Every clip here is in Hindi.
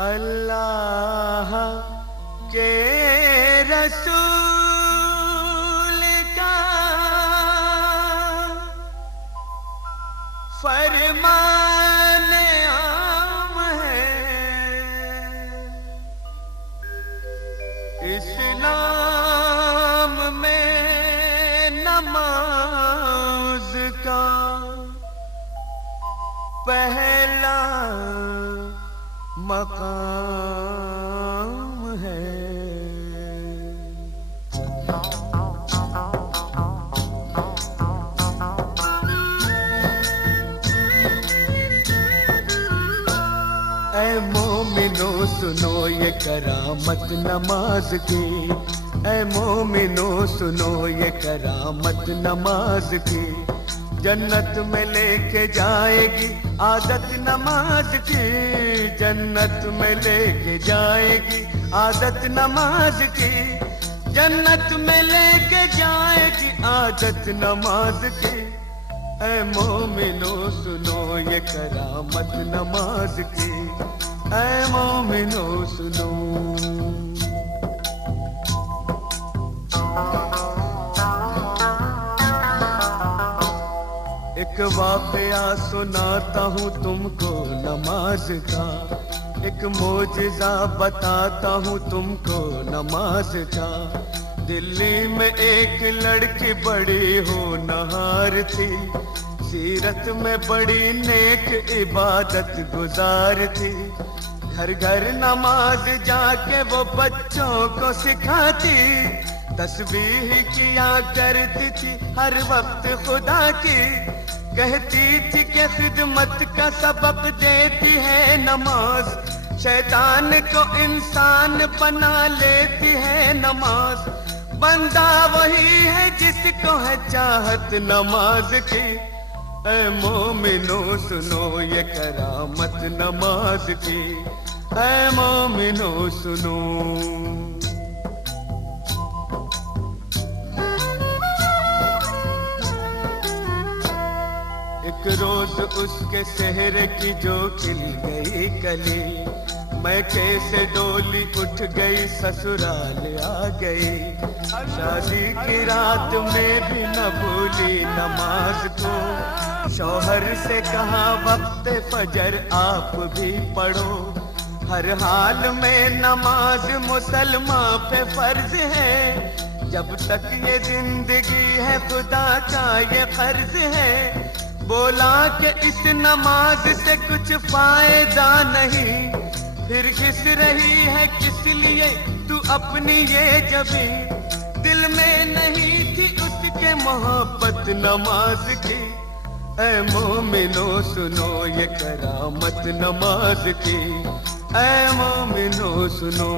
अल्लाह के रसूल का फरमान आम है, इस्लाम में नमाज का पहला मकाम है। ऐ मोमिनो सुनो ये करामत नमाज की, ऐ मोमिनो सुनो ये करामत नमाज की। जन्नत में लेके जाएगी आदत नमाज की, जन्नत में लेके जाएगी आदत नमाज की, जन्नत में लेके जाएगी आदत नमाज की। ऐ मोमिनो सुनो ये करामत नमाज की, ऐ मोमिनो सुनो। एक वाक़या सुनाता हूँ तुमको नमाज का, एक मोजिज़ा बताता हूँ तुमको नमाज का। दिल्ली में एक लड़की बड़ी होनहार थी, सीरत में बड़ी नेक इबादत गुजार थी। घर घर नमाज जाके वो बच्चों को सिखाती, तस्बीह किया करती थी हर वक्त खुदा की। कहती थी कि खिदमत का सबक देती है नमाज, शैतान को इंसान बना लेती है नमाज। बंदा वही है जिसको है चाहत नमाज की। ऐ मोमिनो सुनो ये करामत नमाज की, ऐ मोमिनो सुनो। एक रोज उसके सेहरे की जो खिल गई कली, मैं कैसे डोली उठ गई ससुराल आ गई। शादी की रात में भी न भूली नमाज को, शौहर से कहा वक्त फजर आप भी पढ़ो। हर हाल में नमाज मुसलमान पे फर्ज है, जब तक ये जिंदगी है खुदा का ये फर्ज है। बोला कि इस नमाज से कुछ फायदा नहीं, फिर घिस रही है किस लिए तू अपनी ये जबी। दिल में नहीं थी उसके मोहब्बत नमाज की। ऐ मोमिनो सुनो ये करामत नमाज की, ऐ मोमिनो सुनो।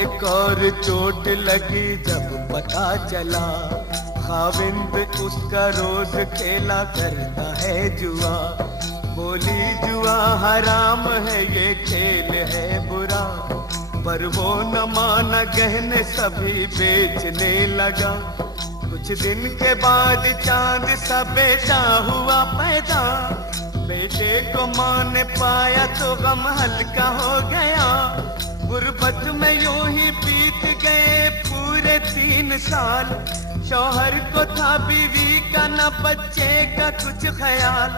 एक और चोट लगी जब पता चला, खाविंद उसका रोज खेला करता है जुआ। बोली जुआ हराम है ये खेल है बुरा, पर वो न माना गहने सभी बेचने लगा। कुछ दिन के बाद चांद सा बेटा हुआ पैदा, बेटे को मां ने पाया तो गम हल्का हो गया। गुर्बत में यूं ही बीत गए पूरे 3 साल, शौहर को था बीवी का न बच्चे का कुछ ख्याल।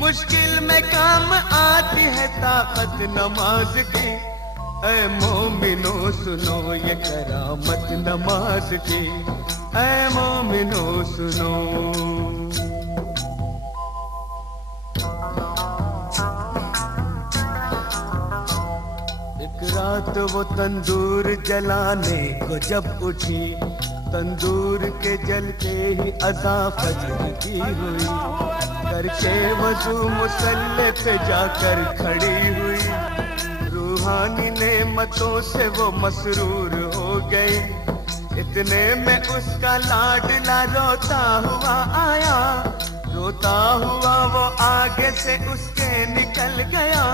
मुश्किल में काम आती है ताकत नमाज की। ऐ मोमिनो सुनो ये करामत नमाज की, ऐ मोमिनो सुनो। रात वो तंदूर जलाने को जब उठी, तंदूर के जलते ही अज़ा फज्र की हुई। करके वज़ू मुसल्ले पे जाकर खड़ी हुई, रूहानी नेमतों से वो मसरूर हो गई। इतने में उसका लाडला रोता हुआ आया, रोता हुआ वो आगे से उसके निकल गया।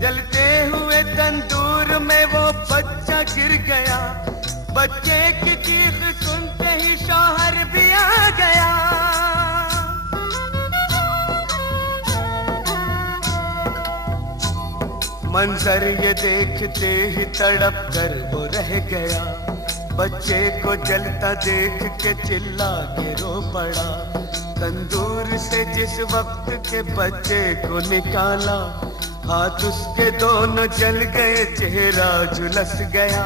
जलते हुए तंदूर में वो बच्चा गिर गया। बच्चे की चीख सुनते ही शौहर भी आ गया। मंजर ये देखते ही तड़प कर वो रह गया। बच्चे को जलता देख के चिल्ला के रो पड़ा। तंदूर से जिस वक्त के बच्चे को निकाला, हाथ उसके दोनों जल गए, चेहरा झुलस गया।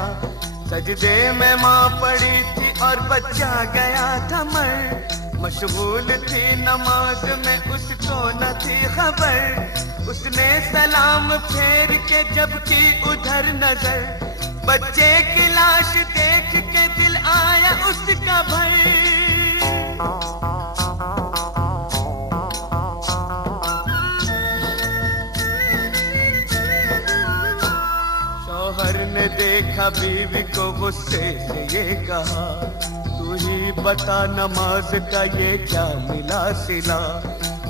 सजदे में माँ पड़ी थी और बच्चा गया था मर। मशगूल थी नमाज में, उसको न थी खबर। उसने सलाम फेर के जब की उधर नजर, बच्चे की लाश देख के दिल आया उसका भर। शौहर ने देखा बीवी को गुस्से से ये कहा, तू ही बता नमाज का ये क्या मिला सिला।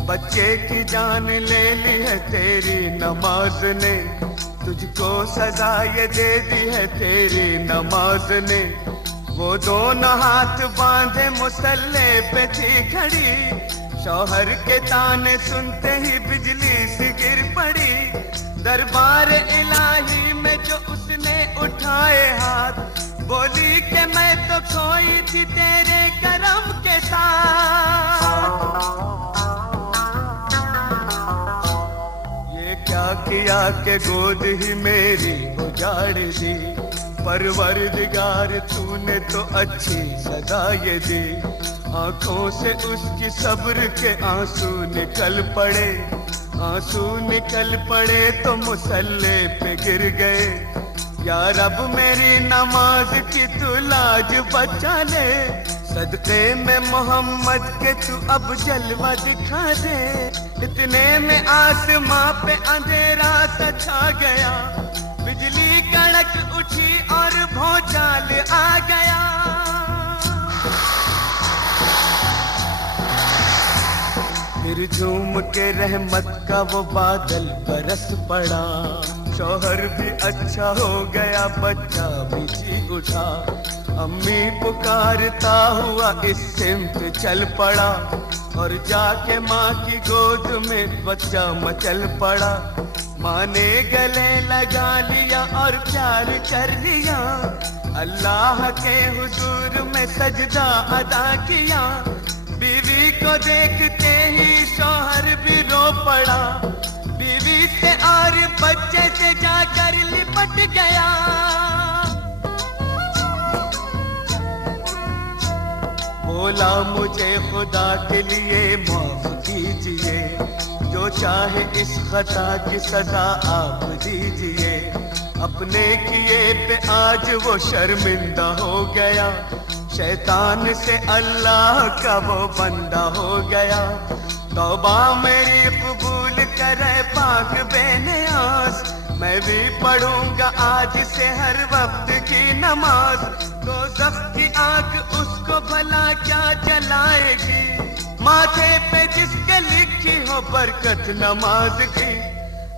बच्चे की जान ले ली है तेरी नमाज ने, तुझको सजा ये दे दी है तेरी नमाज ने। वो दोनों हाथ बांधे मुसल्ले पे थी खड़ी, शौहर के ताने सुनते ही बिजली सी गिर पड़ी। दरबार इलाही में जो उसने उठाए हाथ, बोली कि मैं तो खोई थी तेरे करम के साथ। ये क्या किया कि गोद ही मेरी उजाड़ दी। परवरदिगार तूने तो अच्छी सजा ये दी। आंखों से उसकी सब्र के आंसू निकल पड़े। आंसू निकल पड़े तो मुसल्ले पे गिर गए। या रब मेरी नमाज की तू लाज बचा ले। सदके में मोहम्मद के तू अब जलवा दिखा दे। इतने में आसमां पे अंधेरा सा छा गया। बिजली कड़क उठी और भौचाल आ गया। फिर झूम के रहमत का वो बादल बरस पड़ा। शौहर भी अच्छा हो गया, बच्चा भी जी उठा। अम्मी पुकारता हुआ इस सिमत चल पड़ा, और जाके माँ की गोद में बच्चा मचल पड़ा। माँ ने गले लगा लिया और प्यार कर लिया। अल्लाह के हुजूर में सजदा अदा किया। बीवी को देखते ही शौहर भी रो पड़ा। बीवी से और बच्चे से जाकर लिपट गया। बोला मुझे खुदा के लिए माफ कीजिए, जो चाहे इस खता की सजा आप दीजिए। अपने किए पे आज वो शर्मिंदा हो गया। शैतान से अल्लाह का वो बंदा हो गया। तौबा मेरी कबूल करे पाक बेनियाज। मैं भी पढ़ूंगा आज से हर वक्त की नमाज। दोज़ख की आग उसको भला क्या जलाएगी, माथे पे जिसके लिखी हो बरकत नमाज की।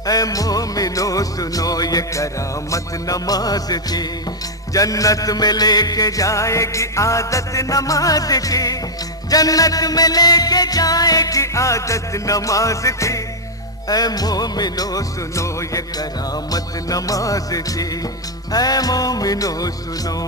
ऐ मोमिनो सुनो ये करामत नमाज की। जन्नत में लेके जाएगी आदत नमाज की। जन्नत में लेके जाएगी आदत नमाज की। ऐ मोमिनो सुनो ये करामत नमाज की। ऐ मोमिनो सुनो।